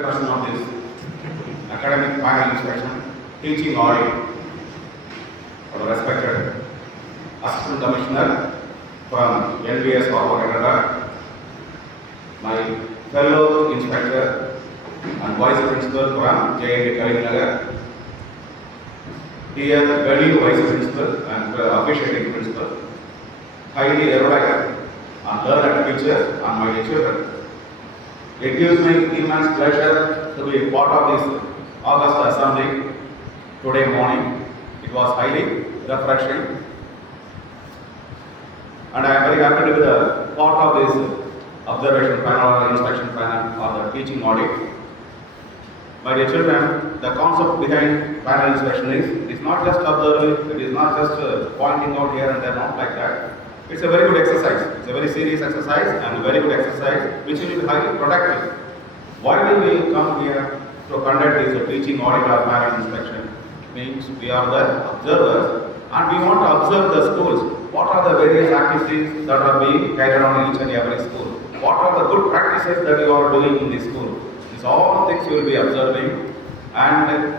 Person of this academic panel inspection, teaching audit, our respected Assistant Commissioner from NBS or Canada, my fellow inspector and Vice Principal from JND Karimnagar, dear value Vice Principal and officiating Principal, highly erudite and learned teachers and my dear children. It gives me immense pleasure to be part of this August Assembly today morning. It was highly refreshing, and I am very happy to be the part of this observation panel or inspection panel or the teaching audit. My dear children, the concept behind panel inspection is not just observing, it is not just pointing out here and there, not like that. It's a very good exercise. It's a very serious exercise and a very good exercise which will be highly productive. Why do we come here to conduct this teaching audit or panel inspection? Means we are the observers and we want to observe the schools. What are the various activities that are being carried on in each and every school? What are the good practices that you are doing in the school? These all things you will be observing, and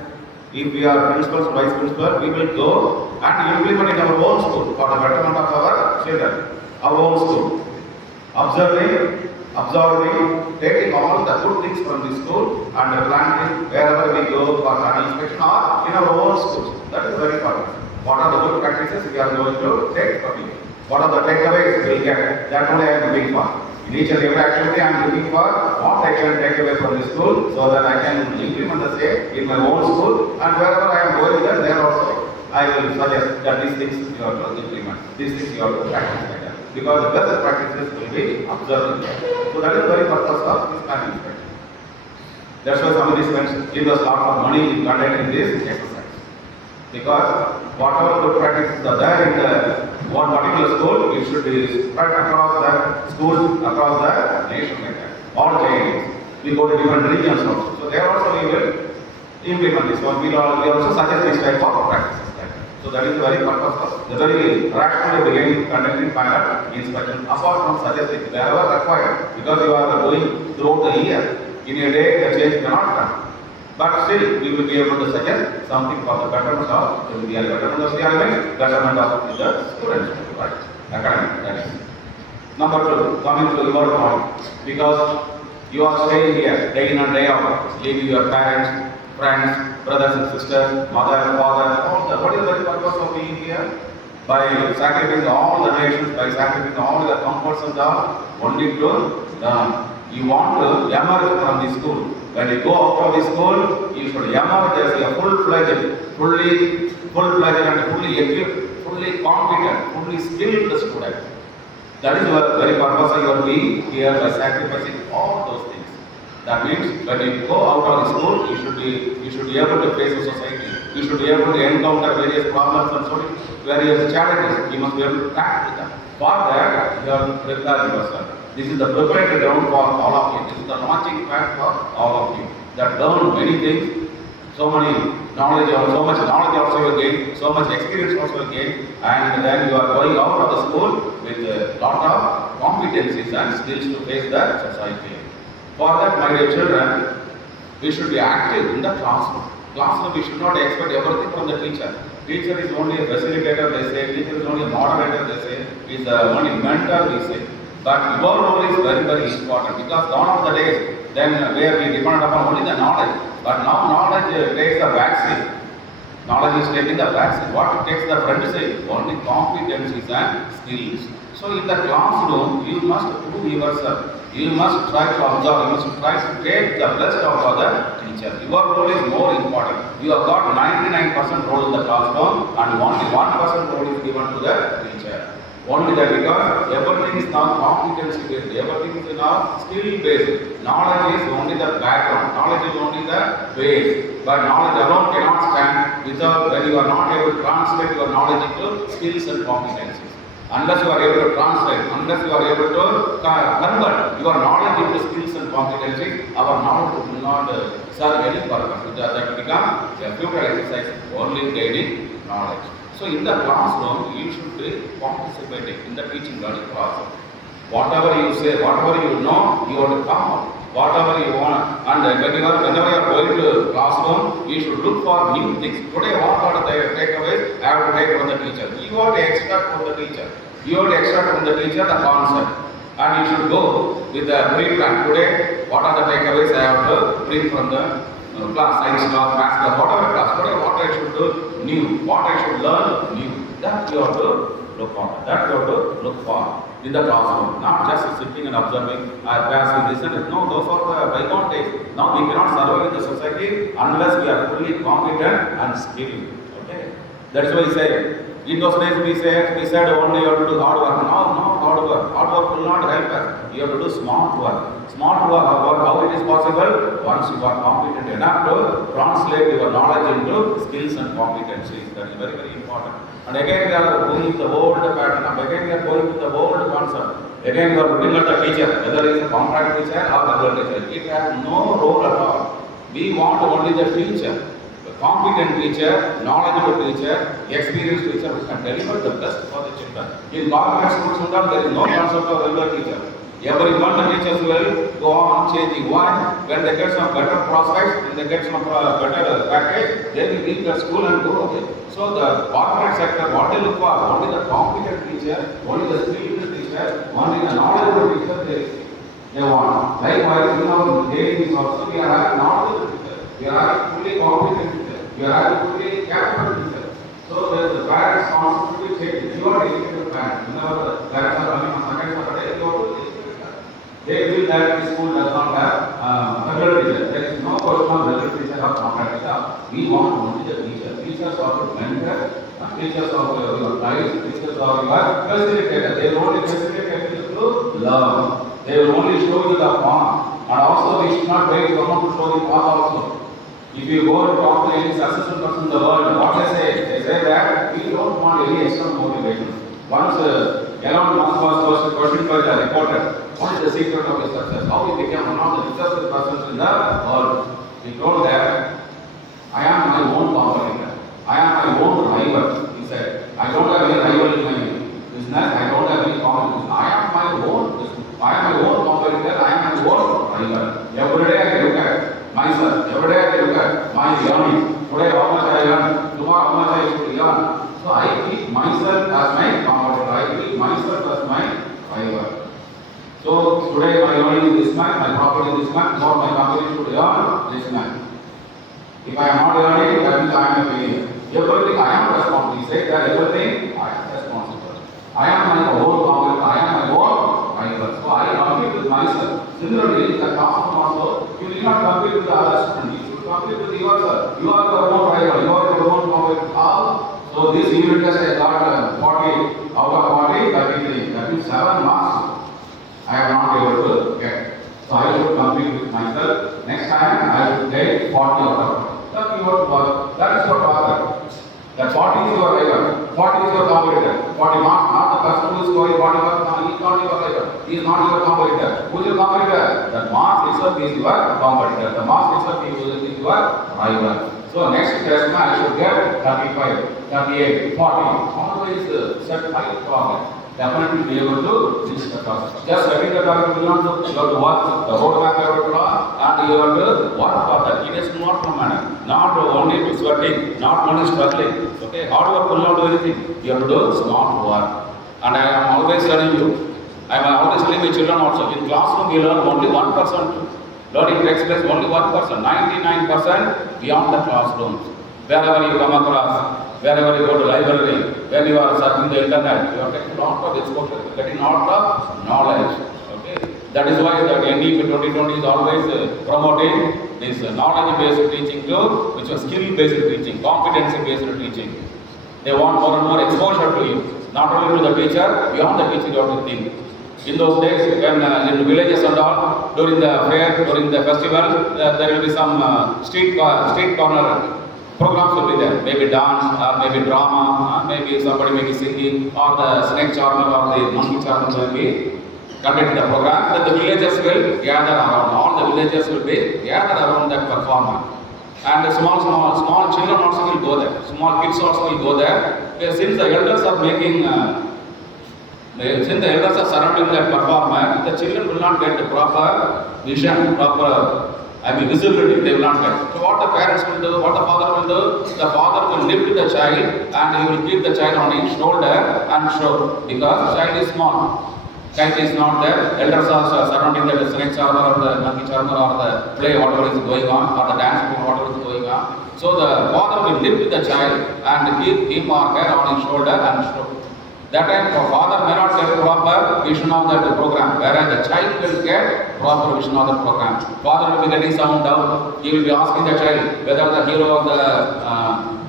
if we are principals, vice principal, we will go and implement in our own school for the betterment of our children, our own school. Observing, taking all the good things from the school and planting wherever we go for an inspection or in our own schools. That is very important. What are the good practices we are going to take from you? What are the takeaways we will get? That only I am looking for. In each and every activity I am looking for what I can take away from the school so that I can implement the same in my own school, and wherever I am going there also I will suggest that these things you have to implement, these things you have to practice like that. Because the best practices will be observed. So that is the very purpose of this panel inspection. That's why somebody spends give us a lot of money in conducting this exercise. Because whatever good practices are there in the one particular school, it should be spread across the schools, across the nation like that. All JNDs. We go to different regions also. So there also we will implement this one. We also suggest this type of practices like that. So that is the very purpose of the very rationally beginning conducting panel inspection. Apart from suggesting, wherever required, because you are doing throughout the year. In a day, the change cannot come. But still, we will be able to suggest something for the betterment of the betterment of the element, betterment of the students, right? Academic, that is. Number two, coming to your point, because you are staying here day in and day out, leaving your parents, friends, brothers and sisters, mother, father, all the, what is the purpose of being here? By sacrificing all the nations, by sacrificing all the comforts and all, only to you want to emerge from the school. When you go out of the school, you should emerge as a full-fledged, fully and fully equipped, fully competent, fully skilled student. That is the very purpose of your being here by sacrificing all those things. That means when you go out of the school, you should be able to face the society. You should be able to encounter various problems and various challenges. You must be able to tackle them. For that, you have to prepare yourself. This is the preparatory ground for all of you. This is the launching pad for all of you. That learn many things, so much knowledge also you gain, so much experience also you gain, and then you are going out of the school with a lot of competencies and skills to face the society. For that, my dear children, we should be active in the classroom. Classroom, we should not expect everything from the teacher. Teacher is only a facilitator, they say. Teacher is only a moderator, they say. He is the only mentor, we say. But your role is very, very important, because gone are the days then where we depend upon only the knowledge. But now knowledge takes the vaccine. Knowledge is taking the vaccine. What takes the front side? Only competencies and skills. So in the classroom, you must prove yourself. You must try to observe. You must try to take the best out of the teacher. Your role is more important. You have got 99% role in the classroom and only 1% role is given to the teacher. Only that, because everything is now competency based, everything is now skill based. Knowledge is only the background, knowledge is only the base. But knowledge alone cannot stand without when you are not able to translate your knowledge into skills and competencies. Unless you are able to translate, unless you are able to convert your knowledge into skills and competencies, our knowledge will not serve any purpose. That becomes a futile exercise, only gaining knowledge. So in the classroom, you should be participating in the teaching learning process. Whatever you say, whatever you know, you have to come out. whatever you want. And whenever you are going to classroom, you should look for new things. Today, what are the takeaways? I have to take from the teacher. You have to extract from the teacher. You have to extract from the teacher the concept. And you should go with the pre-plan. Today, what are the takeaways I have to bring from the class, science class, maths class, whatever class. Today, what I should do new, what I should learn new. That you have to look for. That you have to look for in the classroom. Not just sitting and observing, passing, listening. No, those are the bygone days. Now we cannot survive in the society unless we are fully competent and skilled. Okay, that is why I say. In those days we said only you have to do hard work. No, hard work. Hard work will not help us. You have to do smart work. Smart work, how it is possible? Once you are competent enough to translate your knowledge into skills and competencies. That is very, very important. And again we are going to the old pattern. Again we are going to the old concept. Again we are looking at the teacher, whether it is a contract teacher or regular teacher. It has no role at all. We want only the teacher. Competent teacher, knowledgeable teacher, experienced teacher who can deliver the best for the children. In government schools, there is no concept of regular teacher. Every month the teachers will go on changing. Why? When they get some better prospects, when they get some better package, they will leave the school and go away. So the corporate sector, what they look for, only the competent teacher, only the skilled teacher, only the knowledgeable teacher they want. Likewise, in our daily also we are having knowledgeable teacher. We are having fully competent teacher. We are having fully capable teacher. So the parents constantly change. You are educated parents. Whenever the parents are coming on second Saturday, you have to educate them. They feel that the school does not have regular teacher. There is no question of regular teacher or contract teacher. We want only the teacher. Teachers are to mentor. Teachers are your guides. Teachers are your facilitator. They will only facilitate you to learn. They will only show you the path. And also we should not wait for someone to show the path also. If you go and talk to any successful person in the world, what they say that we don't want any external motivation. Once Elon Musk was questioned by the reporter, what is the secret of his success? How he became one of the successful persons in the world? He told that, I am my own competitor. I am my own rival. He said, I don't have any rival in my business. I don't have any competition. I am my own competitor. I am my own rival. Every day I look at myself, every day I look at my earnings. Today how much I earn, tomorrow how much I should earn. So I treat myself as my competitor, I treat myself as my rival. So today my earning is this much, my profit is this much, so my company should earn this much. If I am not earning, that means I am a failure. Everything I am responsible. He said that everything I am responsible. I am my own competitor, I am my own rival. So I compete with myself. Similarly, the classroom also, you need not compete with the other students. You should compete with yourself. You are your own rival. You are your own competitor. So this unit test I got 40 out of 40, 33. That means 7 marks I am not able to get. So I should compete with myself. Next time I should get 40 out of 40. That is what work. That is what work. That 40 is your rival. 40 is your competitor. 40 marks, not the person who is scoring 40 marks. No, he is not your rival. He is not your competitor. Who is your competitor? That marks itself is your competitor. The marks itself is your rival. So next test I should get 35, 38, 40. Always set high target. Definitely be able to reach the target. Just setting the target will not do. You have to work the roadmap you have to draw and you have to work for that. It is not no manner. Not only to sweating, not only struggling. Okay, hard work will not do anything. You have to do smart work. And I am always telling you, I am always telling my children also, in classroom you learn only 1%. Learning takes place only 1%, 99% beyond the classrooms. Wherever you come across, wherever you go to library, when you are surfing the internet, you are getting a lot of exposure, getting a lot of knowledge. Okay, that is why the NDP 2020 is always promoting this knowledge-based teaching to which is skill-based teaching, competency-based teaching. They want more and more exposure to you, not only to the teacher, beyond the teaching you have to think. In those days, when in villages and all, during the fair, during the festival, there will be some street corner programs will be there. Maybe dance, or maybe drama, maybe somebody may be singing, or the snake charmer or the monkey charmer will be conducting the program. Then the villagers will gather around. All the villagers will be gathered around that performer. And the small children also will go there. Small kids also will go there. Since the elders are making Since the elders are surrounding that performer, the children will not get the proper vision, visibility, they will not get. So what the parents will do, what the father will do, the father will lift the child and he will keep the child on his shoulder and show, because the child is small. Child is not there, elders are surrounding the snake charmer or the monkey charmer or the play, whatever is going on, or the dance, whatever is going on. So the father will lift the child and keep him or her on his shoulder and show. That time the father may not get proper vision of that program, whereas the child will get proper vision of the program. Father will be getting sound out. He will be asking the child whether the hero of the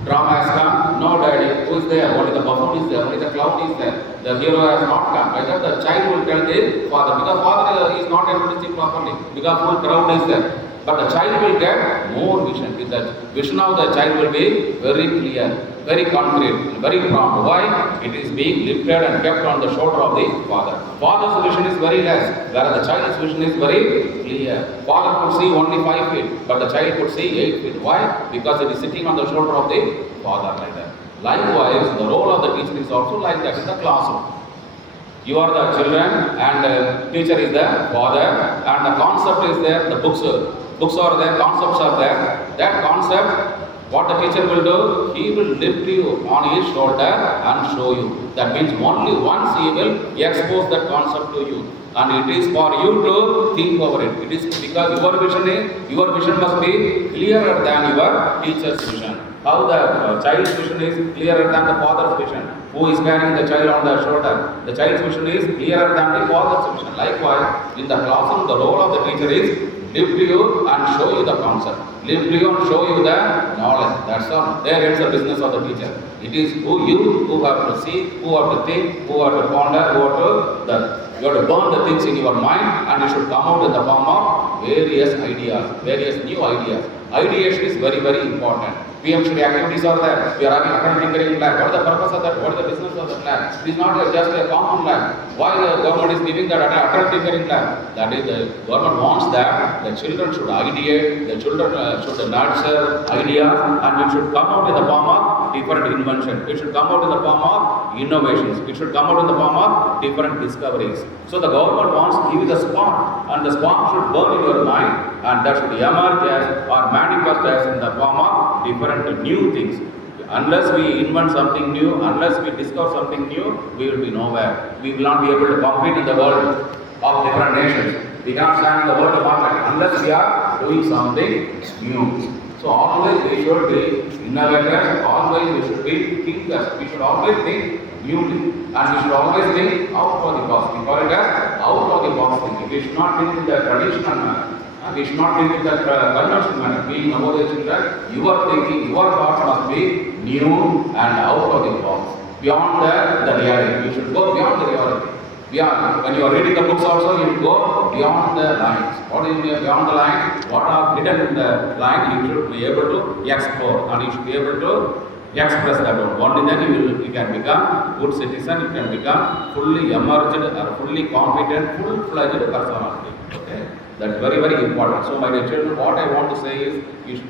drama has come. No, daddy. Who is there? Only the buffoon is there. Only the clown is there. The hero has not come. Whether the child will tell the father, because father is not able to see properly, because full crowd is there. But the child will get more vision. The vision of the child will be very clear, very concrete, very prompt. Why? It is being lifted and kept on the shoulder of the father. Father's vision is very less, whereas the child's vision is very clear. Father could see only 5 feet, but the child could see 8 feet. Why? Because it is sitting on the shoulder of the father like that. Likewise, the role of the teacher is also like that in the classroom. You are the children and teacher is the father, and the concept is there, the books are there, concepts are there. That concept, what the teacher will do, he will lift you on his shoulder and show you. That means only once he will expose that concept to you. And it is for you to think over it. It is because your vision must be clearer than your teacher's vision. How the child's vision is clearer than the father's vision. Who is carrying the child on the shoulder? The child's vision is clearer than the father's vision. Likewise, in the classroom, the role of the teacher is lift you and show you the concept. Lift you and show you the knowledge. That's all. There ends the business of the teacher. It is who have to see, who have to think, who have to ponder, you have to burn the things in your mind, and it should come out in the form of various ideas, various new ideas. Ideation is very, very important. PMC activities are there. We are having academic tinkering lab. What is the purpose of that? What is the business of that lab? It is not just a common lab. Why the government is giving that academic tinkering lab? That is, the government wants that the children should ideate, the children should nurture ideas, and it should come out in the form of different invention. It should come out in the form of innovations. It should come out in the form of different discoveries. So the government wants to give you the spark, and the spark should burn in your mind, and that should emerge as or manifest as in the form of different new things. Unless we invent something new, unless we discover something new, we will be nowhere. We will not be able to compete in the world of different nations. We cannot stand in the world market unless we are doing something new. So always we should be innovators, always we should be thinkers. We should always think newly, and we should always think out of the box. We call it as out of the box thinking. We should not think in the traditional manner. We should not think in the conventional manner. Being Navodaya children, your thinking, your thoughts must be new and out of the box. Beyond the reality. You should go beyond the reality. Beyond. When you are reading the books also, you should go beyond the lines. What is beyond the lines? What are hidden in the line, you should be able to explore, and you should be able to express that one. Only then you can become good citizen, you can become fully emerged or fully competent, full-fledged personality. Okay? That's very, very important. So my dear children, what I want to say is,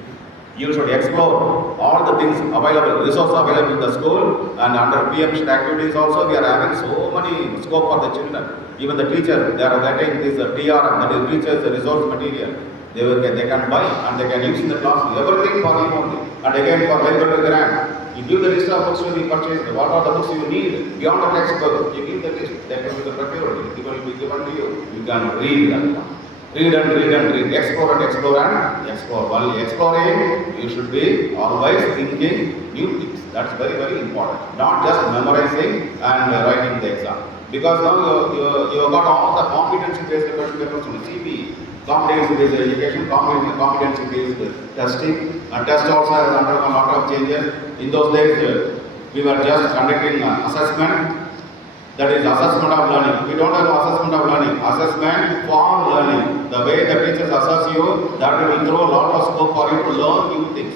you should explore all the things available, resources available in the school, and under PMC activities also we are having so many scope for the children. Even the teachers, they are getting this TRM, that is teachers resource material. They can buy and they can use in the class, everything for him only. And again for library grant, you give the list of books to be purchased. What are the books you need beyond the textbook? You give the list, that will be the procurement. It will be given to you. You can read that one. Read and read and read. Explore and explore and explore. While exploring, you should be always thinking new things. That's very, very important. Not just memorizing and writing the exam. Because now you have got all the competency-based question papers from CBE. Competency-based education, competency-based testing. Test also has undergone a lot of changes. In those days, we were just conducting assessment. That is assessment of learning. We don't have assessment of learning. Assessment for learning. The way the teachers assess you, that will throw a lot of scope for you to learn new things.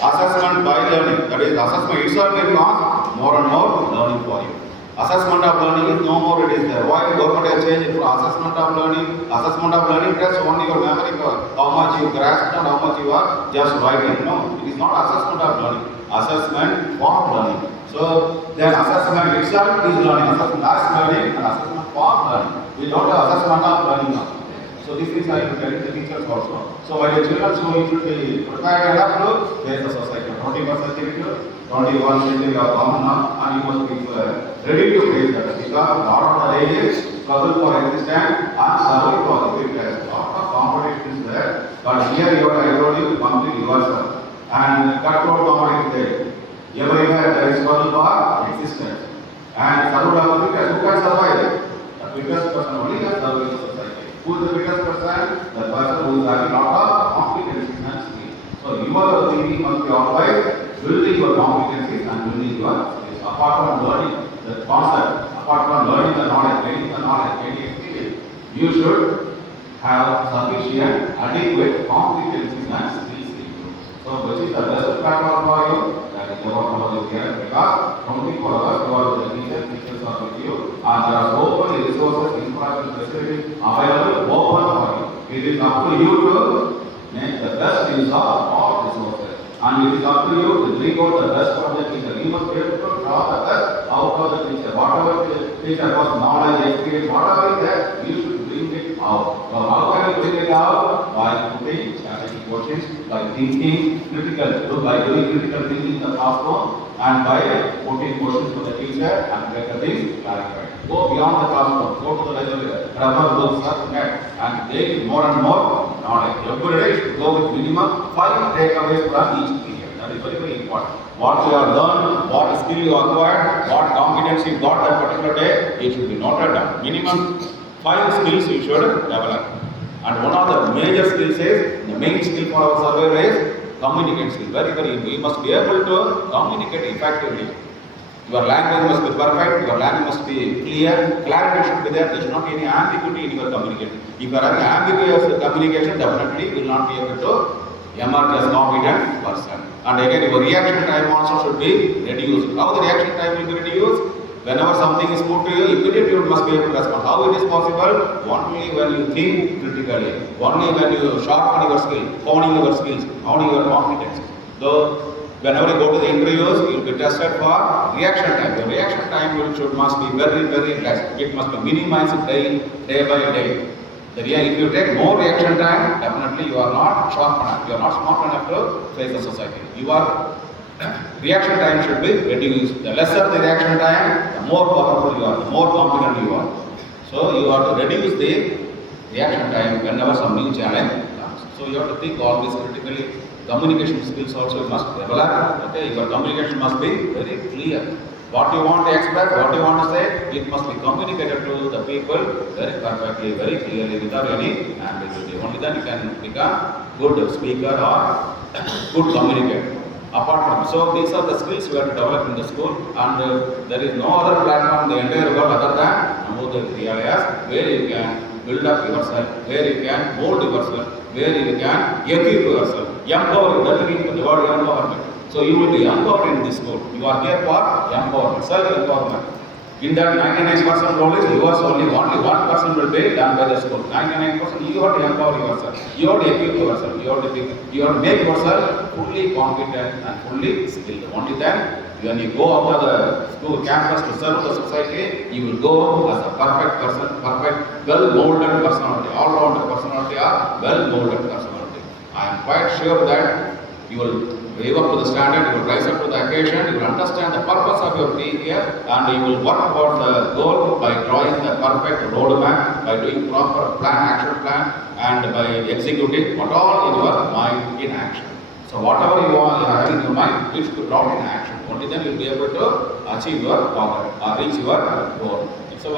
Assessment by learning. That is assessment itself will cause more and more learning for you. Assessment of learning is no more, it is there. Why government has changed it to assessment of learning? Assessment of learning tests only your memory, how much you grasped and how much you are just writing. No, it is not assessment of learning. Assessment for learning. So So then assessment itself is learning. Assessment as learning and assessment for learning. We don't have assessment of learning now. So this is I will tell the teachers also. So while the children so you should be prepared enough to face the society. 21st century, 21st century are common now, and you must be ready to face that. Because lot of the days struggle for existence and survival for the future. Lot of competition is there, but here you are able to complete yourself and cutthroat competition there. Everywhere there is struggle for existence and survival. Who can survive? The fittest person only can survive the society. Who is the fittest person? The person who is having lot of competencies and skills. So your thinking must be always building your competencies and building your skills. Apart from learning the concept, apart from learning the knowledge, gaining the knowledge, gaining experience, you should have sufficient, adequate competencies and skills in you. So which is the best platform for you? That is about knowledge here, because 24 hours you are with the teachers are with you, and there are so many resources, infrastructure, facilities available open for you. It is up to you to make the best use of all resources, and it is up to you to bring out the best from the teacher. You must be able to draw the best out of the teacher. Whatever the teacher was knowledge, experience, whatever is there, you should bring it out. So how can you bring it out? By putting challenging questions, by thinking critical, by doing critical thinking in the classroom, and by putting questions to the teacher and get the things clarified. Go beyond the classroom, go to the library, refer books, search net, and take more and more knowledge. Every day should go with minimum 5 takeaways from each period. That is very, very important. What you have learned, what skill you acquired, what competence you got that particular day, it should be noted down. Minimum 5 skills you should develop. And one of the major skills is, the main skill for our survivor is communication skill. Very, very, we must be able to communicate effectively. Your language must be perfect, your language must be clear, clarity should be there, there should not be any ambiguity in your communication. If you are having ambiguous communication, definitely you will not be able to emerge as competent person. And again, your reaction time also should be reduced. How the reaction time will be reduced? Whenever something is put to you, immediately you must be able to respond. How it is possible? Only when you think critically, only when you sharpen your skill, honing your skills, honing your competence. So, whenever you go to the interviews, you will be tested for reaction time. Your reaction time must be very, very less. It must be minimized day by day. If you take more reaction time, definitely you are not sharp enough. You are not smart enough to face the society. Your reaction time should be reduced. The lesser the reaction time, the more powerful you are, the more competent you are. So you have to reduce the reaction time whenever some new challenge comes. So you have to think all this critically. Communication skills also must develop. Okay, your communication must be very clear. What you want to express, what you want to say, it must be communicated to the people very perfectly, very clearly, without any ambiguity. Only then you can become good speaker or good communicator. Apart from, so these are the skills we have to develop in the school, and there is no other platform in the entire world other than Navodaya Vidyalaya where you can build up yourself, where you can mold yourself, where you can equip yourself, empower. That means the word empowerment. So you will be empowered in this school. You are here for empowerment, self-empowerment. In that 99% role is yours only 1% will be done by the school. 99% you have to empower yourself. You have to equip yourself. You have to make yourself fully competent and fully skilled. Only then, when you go out of the school campus to serve the society, you will go as a perfect person, perfect, well-molded personality, all-round personality or well-molded personality. I am quite sure that you will live up to the standard, you will rise up to the occasion, you will understand the purpose of your being here, and you will work toward the goal by drawing the perfect roadmap, by doing proper action plan, and by executing what all in your mind in action. So whatever you are having in your mind, it should be brought in action. Only then you will be able to achieve your target or reach your goal. So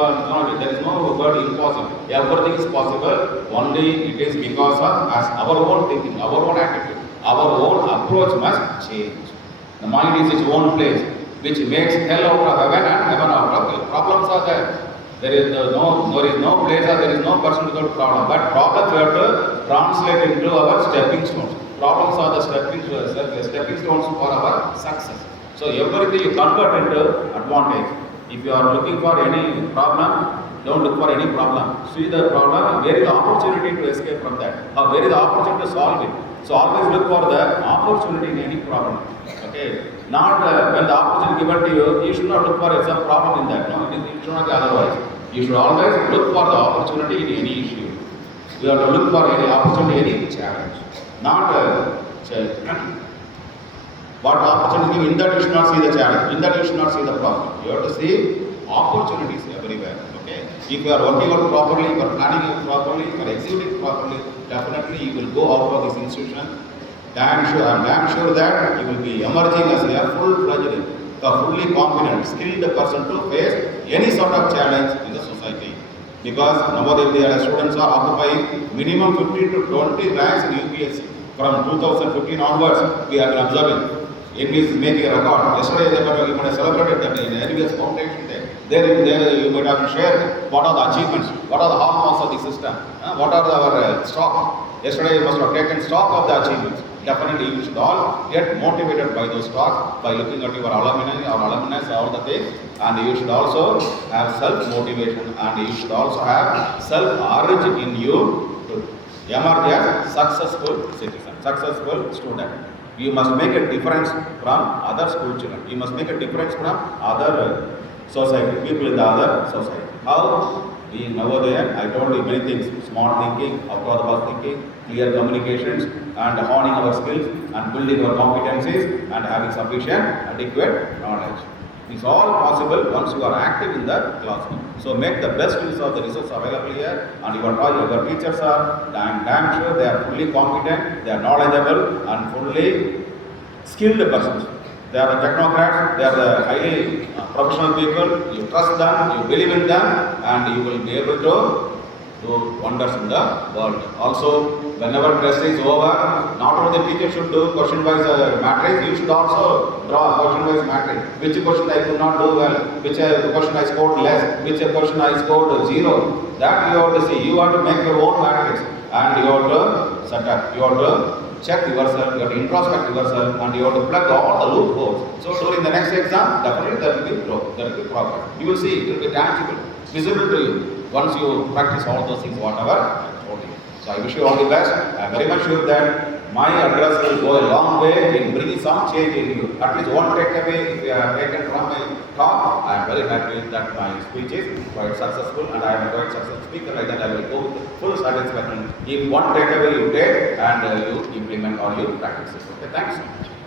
there is no word impossible. Everything is possible. Only it is because of our own thinking, our own attitude. Our own approach must change. The mind is its own place, which makes hell out of heaven and heaven out of hell. Problems are there. There is no place or there is no person without problem. But problems we have to translate into our stepping stones. Problems are the stepping stones for our success. So everything you convert into advantage. If you are looking for any problem, don't look for any problem. See the problem, where is the opportunity to escape from that? Or where is the opportunity to solve it? So always look for the opportunity in any problem. Okay, not when the opportunity given to you, you should not look for some problem in that. No, it should not be otherwise. You should always look for the opportunity in any issue. You have to look for any opportunity, any challenge. Not what opportunity in that you should not see the challenge, in that you should not see the problem. You have to see opportunities everywhere. Okay, if you are working out properly, you are planning it properly, you are executing properly, definitely you will go out of this institution. I'm damn sure that you will be emerging as a full-fledged, fully competent, skilled person to face any sort of challenge in the society. Because nowadays the students are occupying minimum 15 to 20 ranks in UPSC. From 2015 onwards, we have been observing. It is making a record. Yesterday, you might have celebrated that in NBS Foundation Day. There you might have shared what are the achievements, what are the hallmarks of the system, what are our stock. Yesterday, you must have taken stock of the achievements. Definitely, you should all get motivated by those stocks by looking at your alumni, all the things. And you should also have self-motivation, and you should also have self-urge in you to emerge as successful citizen, successful student. You must make a difference from other school children. You must make a difference from other society, people in the other society. How? Being nowadays, I told you many things: smart thinking, out-of-the-box thinking, clear communications, and honing our skills, and building our competencies, and having sufficient, adequate knowledge. It's all possible once you are active in the classroom. So make the best use of the resources available here, and your teachers are damn sure they are fully competent, they are knowledgeable, and fully skilled persons. They are the technocrats, they are the highly professional people. You trust them, you believe in them, and you will be able to do wonders in the world. Also, whenever test is over, not only the teacher should do question-wise matrix, you should also draw a question-wise matrix. Which question I could not do well, which question I scored less, which question I scored 0. That you have to see. You have to make your own matrix, and you have to set up. You have to check yourself, you have to introspect yourself, and you have to plug all the loopholes. So during the next exam, definitely there will be growth, there will be progress. You will see, it will be tangible, visible to you once you practice all those things, whatever I told you. So I wish you all the best. I am very much sure that my address will go a long way in bringing some change in you. At least one takeaway if you have taken from my talk. I am very happy that my speech is quite successful, and I am a quite successful speaker. Like that, I will go with full satisfaction if one takeaway you take and you implement or you practice it. Okay, thanks so much.